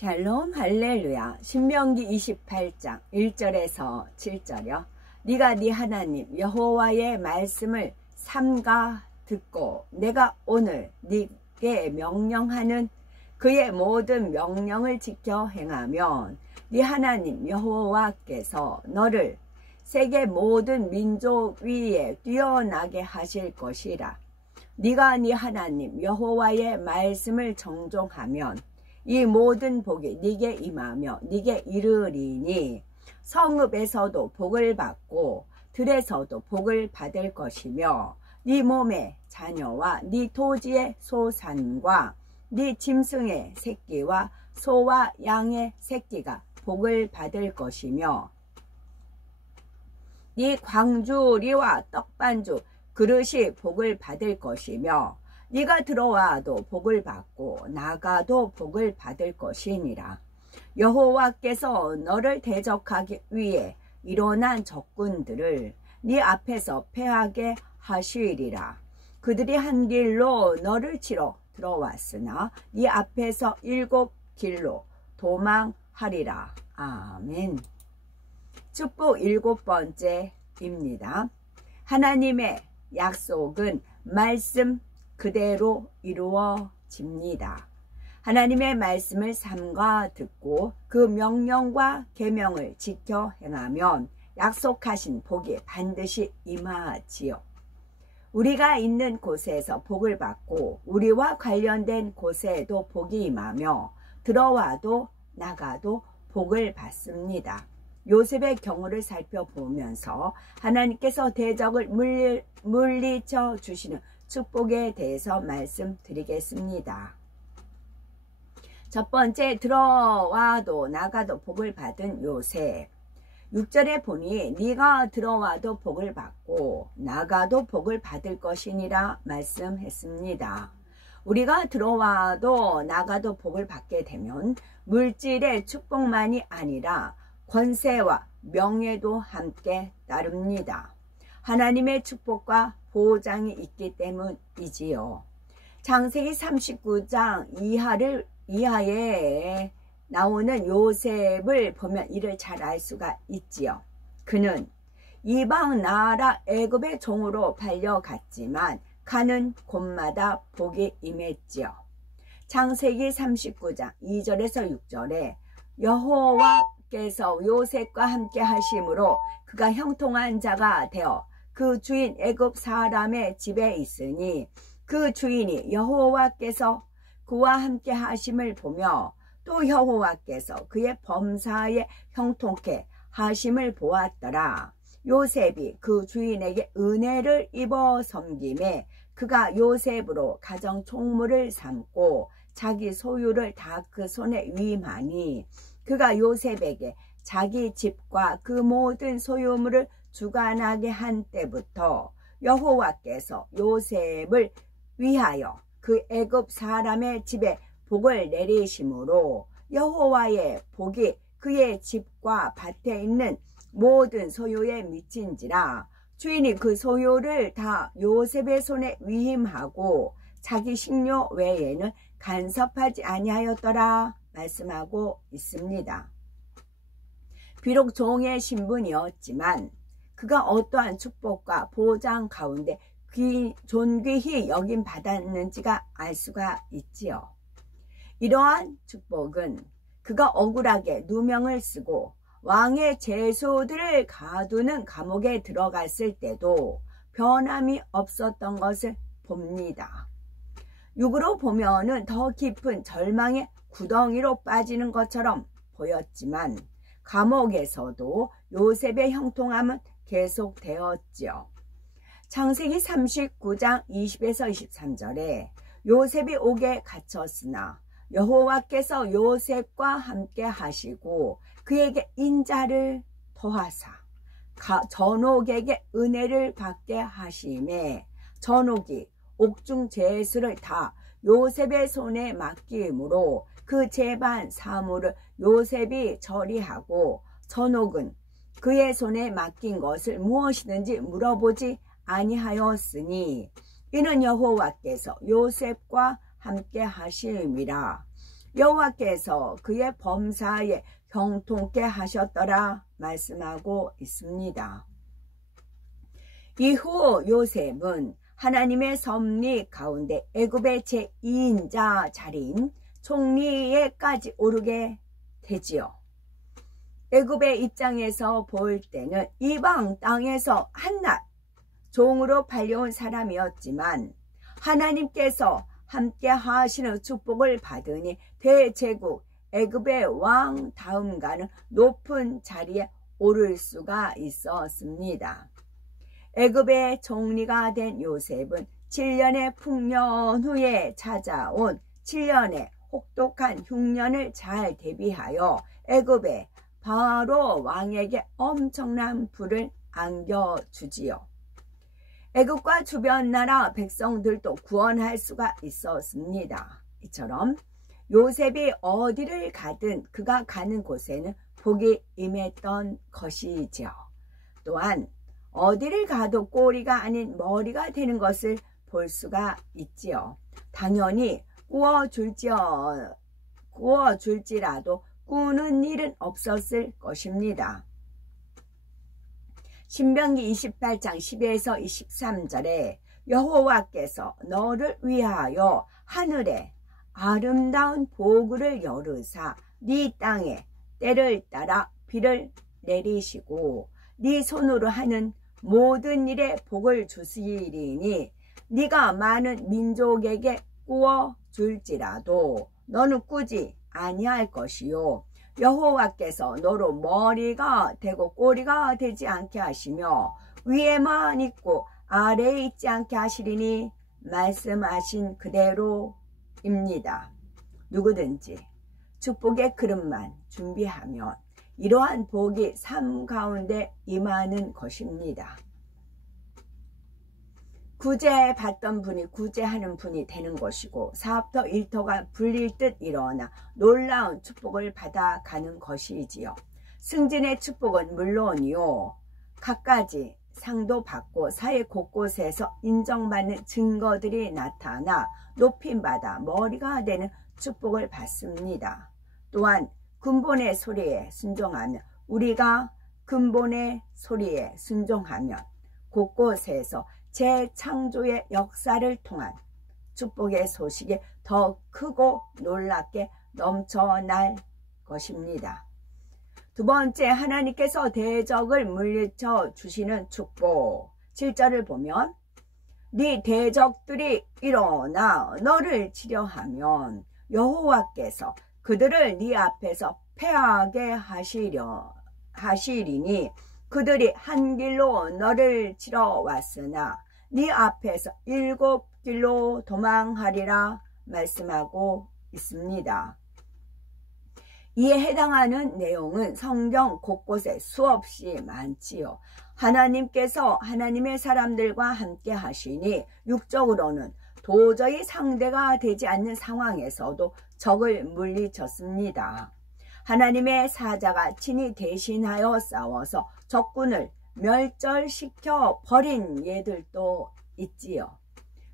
샬롬 할렐루야. 신명기 28장 1절에서 7절이요. 네가 네 하나님 여호와의 말씀을 삼가 듣고 내가 오늘 네게 명령하는 그의 모든 명령을 지켜 행하면 네 하나님 여호와께서 너를 세계 모든 민족 위에 뛰어나게 하실 것이라. 네가 네 하나님 여호와의 말씀을 정종하면 이 모든 복이 네게 임하며 네게 이르리니 성읍에서도 복을 받고 들에서도 복을 받을 것이며 네 몸의 자녀와 네 토지의 소산과 네 짐승의 새끼와 소와 양의 새끼가 복을 받을 것이며 네 광주리와 떡반주 그릇이 복을 받을 것이며 네가 들어와도 복을 받고 나가도 복을 받을 것이니라. 여호와께서 너를 대적하기 위해 일어난 적군들을 네 앞에서 패하게 하시리라. 그들이 한 길로 너를 치러 들어왔으나 네 앞에서 7 길로 도망하리라. 아멘. 축복 7번째입니다. 하나님의 약속은 말씀 그대로 이루어집니다. 하나님의 말씀을 삼가 듣고 그 명령과 계명을 지켜 행하면 약속하신 복이 반드시 임하지요. 우리가 있는 곳에서 복을 받고 우리와 관련된 곳에도 복이 임하며 들어와도 나가도 복을 받습니다. 요셉의 경우를 살펴보면서 하나님께서 대적을 물리쳐 주시는 축복에 대해서 말씀드리겠습니다. 첫 번째, 들어와도 나가도 복을 받은 요셉. 6절에 보니 네가 들어와도 복을 받고 나가도 복을 받을 것이니라 말씀했습니다. 우리가 들어와도 나가도 복을 받게 되면 물질의 축복만이 아니라 권세와 명예도 함께 따릅니다. 하나님의 축복과 보장이 있기 때문이지요. 창세기 39장 이하에 나오는 요셉을 보면 이를 잘 알 수가 있지요. 그는 이방 나라 애굽의 종으로 팔려갔지만 가는 곳마다 복이 임했지요. 창세기 39장 2절에서 6절에 여호와께서 요셉과 함께 하심으로 그가 형통한 자가 되어 그 주인 애굽 사람의 집에 있으니 그 주인이 여호와께서 그와 함께 하심을 보며 또 여호와께서 그의 범사에 형통케 하심을 보았더라. 요셉이 그 주인에게 은혜를 입어 섬김에 그가 요셉으로 가정 총무를 삼고 자기 소유를 다 그 손에 위임하니 그가 요셉에게 자기 집과 그 모든 소유물을 주관하게 한 때부터 여호와께서 요셉을 위하여 그 애굽 사람의 집에 복을 내리심으로 여호와의 복이 그의 집과 밭에 있는 모든 소유에 미친지라. 주인이 그 소유를 다 요셉의 손에 위임하고 자기 식료 외에는 간섭하지 아니하였더라 말씀하고 있습니다. 비록 종의 신분이었지만 그가 어떠한 축복과 보장 가운데 존귀히 여김 받았는지가 알 수가 있지요. 이러한 축복은 그가 억울하게 누명을 쓰고 왕의 죄수들을 가두는 감옥에 들어갔을 때도 변함이 없었던 것을 봅니다. 육으로 보면은 더 깊은 절망의 구덩이로 빠지는 것처럼 보였지만 감옥에서도 요셉의 형통함은 계속되었지요. 창세기 39장 20에서 23절에 요셉이 옥에 갇혔으나 여호와께서 요셉과 함께 하시고 그에게 인자를 더하사 전옥에게 은혜를 받게 하심에 전옥이 옥중 죄수를 다 요셉의 손에 맡기므로 그 재반 사물을 요셉이 처리하고 전옥은 그의 손에 맡긴 것을 무엇이든지 물어보지 아니하였으니 이는 여호와께서 요셉과 함께 하심이라. 여호와께서 그의 범사에 형통케 하셨더라 말씀하고 있습니다. 이후 요셉은 하나님의 섭리 가운데 애굽의 제2인자 자리인 총리에까지 오르게 되지요. 애굽의 입장에서 볼 때는 이방 땅에서 한낱 종으로 팔려온 사람이었지만 하나님께서 함께 하시는 축복을 받으니 대제국 애굽의 왕 다음가는 높은 자리에 오를 수가 있었습니다. 애굽의 총리가 된 요셉은 7년의 풍년 후에 찾아온 7년의 혹독한 흉년을 잘 대비하여 애굽의 바로 왕에게 엄청난 불을 안겨주지요. 애굽과 주변 나라 백성들도 구원할 수가 있었습니다. 이처럼 요셉이 어디를 가든 그가 가는 곳에는 복이 임했던 것이지요. 또한 어디를 가도 꼬리가 아닌 머리가 되는 것을 볼 수가 있지요. 당연히 구워줄지라도 꾸는 일은 없었을 것입니다. 신명기 28장 12에서 23절에 여호와께서 너를 위하여 하늘에 아름다운 보구를 열으사 네 땅에 때를 따라 비를 내리시고 네 손으로 하는 모든 일에 복을 주시리니 네가 많은 민족에게 꾸어 줄지라도 너는 꾸지 아니할 것이요 여호와께서 너로 머리가 되고 꼬리가 되지 않게 하시며 위에만 있고 아래에 있지 않게 하시리니 말씀하신 그대로입니다. 누구든지 축복의 그릇만 준비하면 이러한 복이 삶 가운데 임하는 것입니다. 구제받던 분이 구제하는 분이 되는 것이고 사업터 일터가 불릴 듯 일어나 놀라운 축복을 받아가는 것이지요. 승진의 축복은 물론이요. 갖가지 상도 받고 사회 곳곳에서 인정받는 증거들이 나타나 높임받아 머리가 되는 축복을 받습니다. 또한 근본의 소리에 순종하면 우리가 근본의 소리에 순종하면 곳곳에서 재창조의 역사를 통한 축복의 소식이 더 크고 놀랍게 넘쳐날 것입니다. 두 번째, 하나님께서 대적을 물리쳐 주시는 축복. 7절을 보면 네 대적들이 일어나 너를 치려하면 여호와께서 그들을 네 앞에서 패하게 하시리니 그들이 한 길로 너를 치러 왔으나 네 앞에서 7길로 도망하리라 말씀하고 있습니다. 이에 해당하는 내용은 성경 곳곳에 수없이 많지요. 하나님께서 하나님의 사람들과 함께 하시니 육적으로는 도저히 상대가 되지 않는 상황에서도 적을 물리쳤습니다. 하나님의 사자가 친히 대신하여 싸워서 적군을 멸절시켜 버린 예들도 있지요.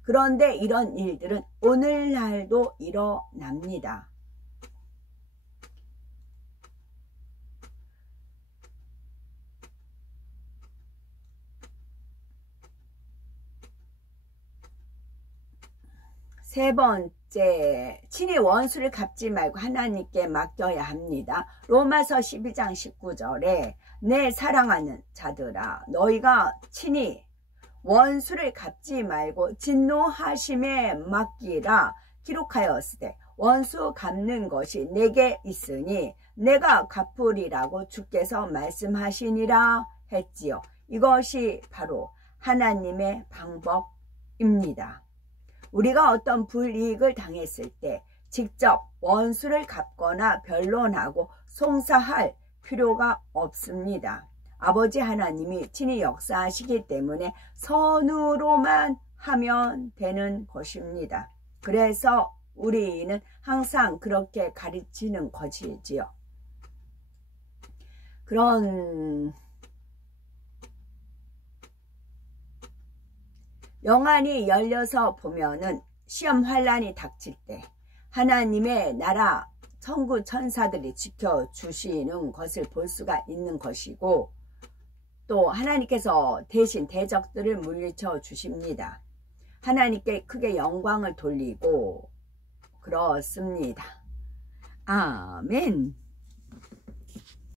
그런데 이런 일들은 오늘날도 일어납니다. 세 번째, 친히 원수를 갚지 말고 하나님께 맡겨야 합니다. 로마서 12장 19절에 내 사랑하는 자들아 너희가 친히 원수를 갚지 말고 진노하심에 맡기라 기록하였으되 원수 갚는 것이 내게 있으니 내가 갚으리라고 주께서 말씀하시니라 했지요. 이것이 바로 하나님의 방법입니다. 우리가 어떤 불이익을 당했을 때 직접 원수를 갚거나 변론하고 송사할 필요가 없습니다. 아버지 하나님이 친히 역사하시기 때문에 선으로만 하면 되는 것입니다. 그래서 우리는 항상 그렇게 가르치는 것이지요. 그런 영안이 열려서 보면은 시험 환란이 닥칠 때 하나님의 나라 천구 천사들이 지켜주시는 것을 볼 수가 있는 것이고, 또 하나님께서 대신 대적들을 물리쳐 주십니다. 하나님께 크게 영광을 돌리고 그렇습니다. 아멘.